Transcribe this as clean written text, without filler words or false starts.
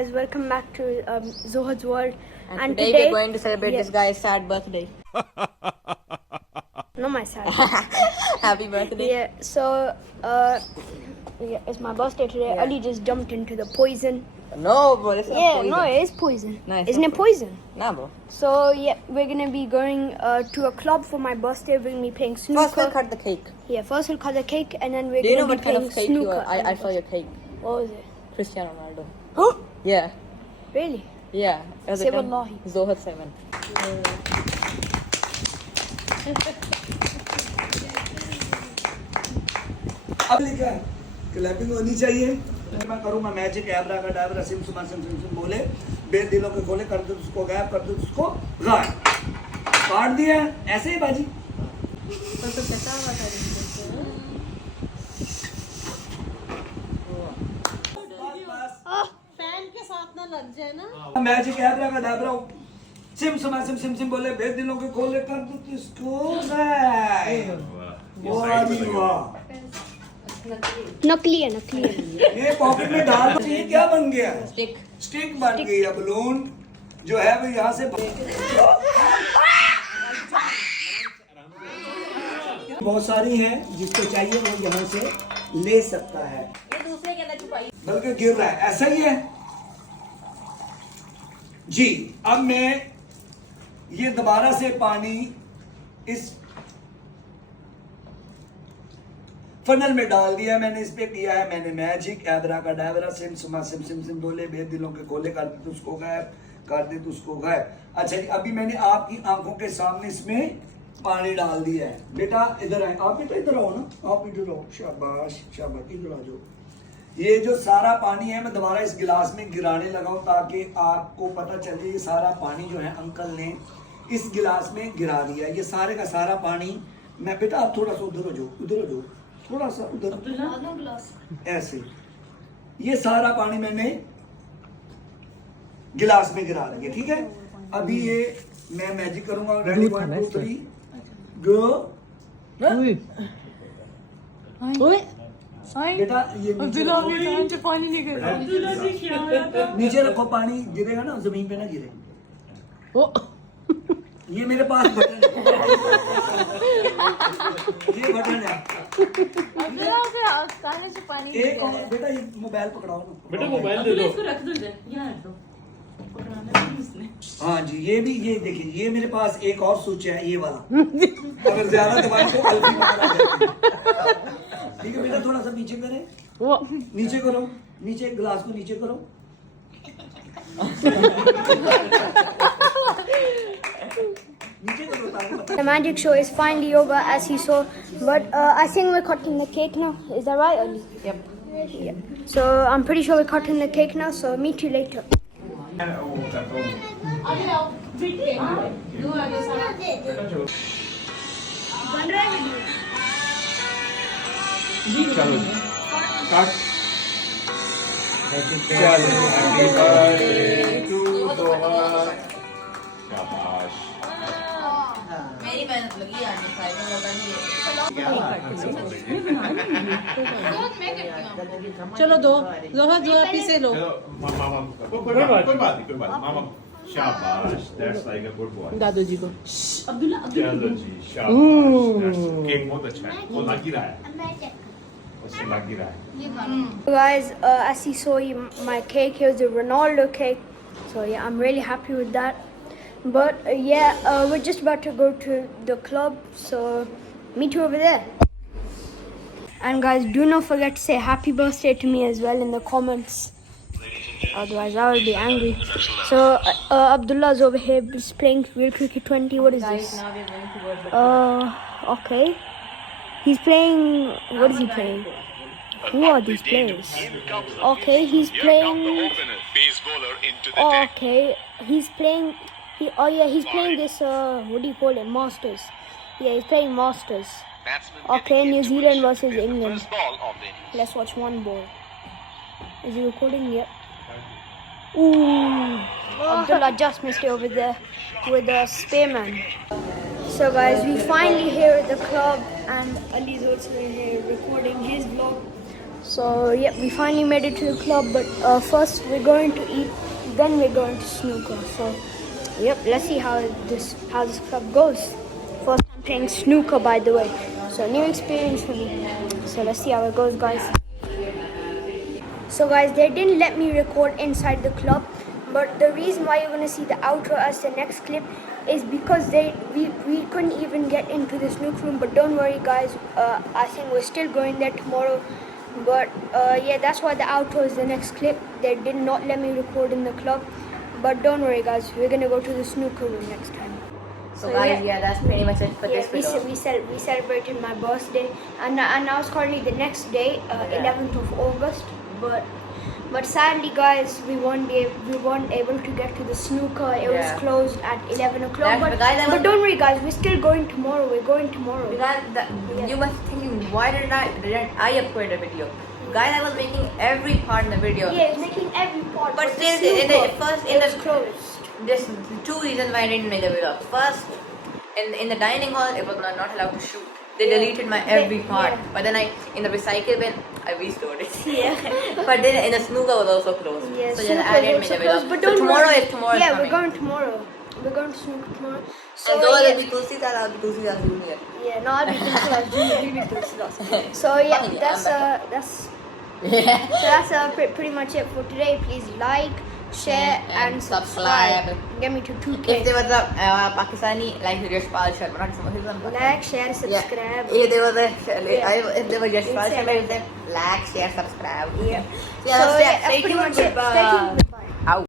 guys, welcome back to Zohad's World. And today we're going to celebrate this guy's sad birthday. Not my sad. Happy birthday. Yeah, so it's my birthday today. Yeah. Ali just jumped into the poison. No, bro, it's not poison. No, it is poison. No, Isn't it poison? Nah, bro. So yeah, we're gonna be going to a club for my birthday. We're gonna be playing snooker. First we'll cut the cake. Yeah, first we'll cut the cake and then we're Do you know gonna what be kind playing of cake you snooker. are? I saw your cake. What was it? Cristiano Ronaldo. Huh? Yeah. Really? Yeah. It was Say a wallahi. Zohar 7. अब लिखा है clapping होनी चाहिए। मैं करूंगा magic abracadabra सिम सुमा सिम सिम सिम बोले बेर दिलों के खोले कर दो उसको गायब कर दो उसको गायब काट दिया ऐसे ही बाजी। फैन के साथ ना लग जाए ना। मैजिक एब्रा का डाबरा सिम सुमा सिम सिम सिम बोले बेर दिलों के खोले कर दो उसको गायब। वाह जी वाह। नकली है। ये पॉकेट में डाल दो। ये क्या बन गया? Stick. स्टिक बन गई है। बलून जो है वो यहाँ से बहुत सारी हैं जिसको चाहिए वो यहाँ से ले सकता है। ये दूसरे के अंदर छुपाई। बल्कि गिर रहा है ऐसा ही है जी। अब मैं ये दोबारा से पानी इस फनल में डाल दिया मैंने। इस पे किया है मैंने मैजिक एब्रा का डाबरा सिम सुमा सिम सिम सिम बोले बेर दिलों के खोले कर दे तो उसको गायब कर दे तो उसको गायब। अच्छा जी अभी मैंने आपकी आंखों के सामने इसमें पानी डाल दिया है। बेटा इधर आए आप। बेटा इधर आओ ना आप इधर आओ। शाबाश शाबाश इधर आ जाओ। ये जो सारा पानी है मैं दोबारा इस गिलास में गिराने लगा हूं ताकि आपको पता चले ये सारा पानी जो है अंकल ने इस गिलास में गिरा दिया। ये सारे का सारा पानी मैं बेटा आप थोड़ा सा उधर हो जाओ उधर हो जाओ थोड़ा सा उधर ऐसे। ये सारा पानी मैंने गिलास में गिरा दिया ठीक है। अभी ये मैं मैजिक करूंगा। रेडी 1 2 3 गो। बेटा ये नीचे रखो पानी गिरेगा ना जमीन पे ना गिरे। ये मेरे पास बटन है। ये बटन है। एक और बेटा ये मोबाइल पकड़ाओ ना। बेटा मोबाइल दे दो। इसको रख दो इधर। यहाँ रख दो। पकड़ाना नहीं इसने। हाँ जी ये भी ये देखिए ये मेरे पास एक और स्विच है ये वाला। अगर ज्यादा दबाए तो अल्फी पकड़ा जाती है। ठीक है बेटा थोड़ा सा नीचे करें। नीचे करो नीचे गिलास को नीचे करो। The magic show is finally over as you saw, but I think we're cutting the cake now. Is that right, Ali? Yep. Yeah. So I'm pretty sure we're cutting the cake now, so meet you later. अरे आओ bit के दो आगे सारा बन रहा है video. चलो काट। हैप्पी बर्थडे टू दोहा। शाबाश। मेरी मेहनत लगी आज फाइनल होगा नहीं। चलो दो जोहर जो आप ही से लो। मामा कोई बात नहीं मामा शाबाश। That's like a good boy. दादू जी को अब्दुल्ला चलो जी शाबाश। केक बहुत अच्छा है। वो लग ही रहा है। उससे लग ही रहा है। Guys, as you saw, my cake here is a Ronaldo cake, so yeah, I'm really happy with that. But we're just about to go to the club, so meet you over there. And guys, do not forget to say happy birthday to me as well in the comments. Otherwise, I will be angry. So Abdullah's over here is playing Real Cricket 20. What is this? Now we're going towards Okay. He's playing. What is he playing? Who are these players? Okay, he's playing. Okay, he's playing. He's playing this. What do you call it? Masters. Yeah, he's playing Masters. Okay, New Zealand versus England. Let's watch one ball. Is he recording? Yep. Ooh, Abdullah just missed it over there with the spearman. So guys, we finally here at the club and Ali's also here recording his vlog. So yeah, we finally made it to the club, but first we're going to eat, then we're going to snooker. So yep, let's see how this club goes. First time playing snooker, by the way, so new experience for me. So let's see how it goes, guys. So guys, they didn't let me record inside the club, but the reason why you're gonna see the outro as the next clip is because we couldn't even get into the snook room. But don't worry, guys. I think we're still going there tomorrow. But yeah, that's why the outro is the next clip. They did not let me record in the club. But don't worry, guys. We're gonna go to the snooker room next time. So guys, yeah, that's pretty much it for this video. We celebrated my birthday, and now it's currently the next day, 11th of August. But sadly, guys, we weren't able to get to the snooker. It was closed at 11 o'clock. But don't worry, guys. We're still going tomorrow. We're going tomorrow. You must be thinking, why didn't I upload a video? Guys, I was making every part in the video. Yeah, making every part. But the still, snooker, it was closed. There's two reasons why I didn't make the video. First, in the dining hall, it was not allowed to shoot. They deleted my every part. Yeah. But then in the recycle bin, I restored it. Yeah. But then in the snooker was also closed. Yeah, so then I didn't make the video. But So tomorrow is tomorrow. Yeah, coming. we're going tomorrow. We're going to snooker tomorrow. So And those yeah, are the Tulsidas, I'll be Tulsidas Junior. yeah, no, I'll be Tulsidas Junior. You'll be Tulsidas. So yeah, Fine, that's so that's pretty much it for today. Please like, share, and subscribe. Get me to 2K. If there was a Pakistani like Yashpal Sharma, not someone Like, share, subscribe. If there was Yeah. if there was Yashpal It's Sharma, it would say like, share, subscribe. Yeah. Yeah, So stay that's tuned. pretty much it. Stay Goodbye. tuned. Goodbye. Out.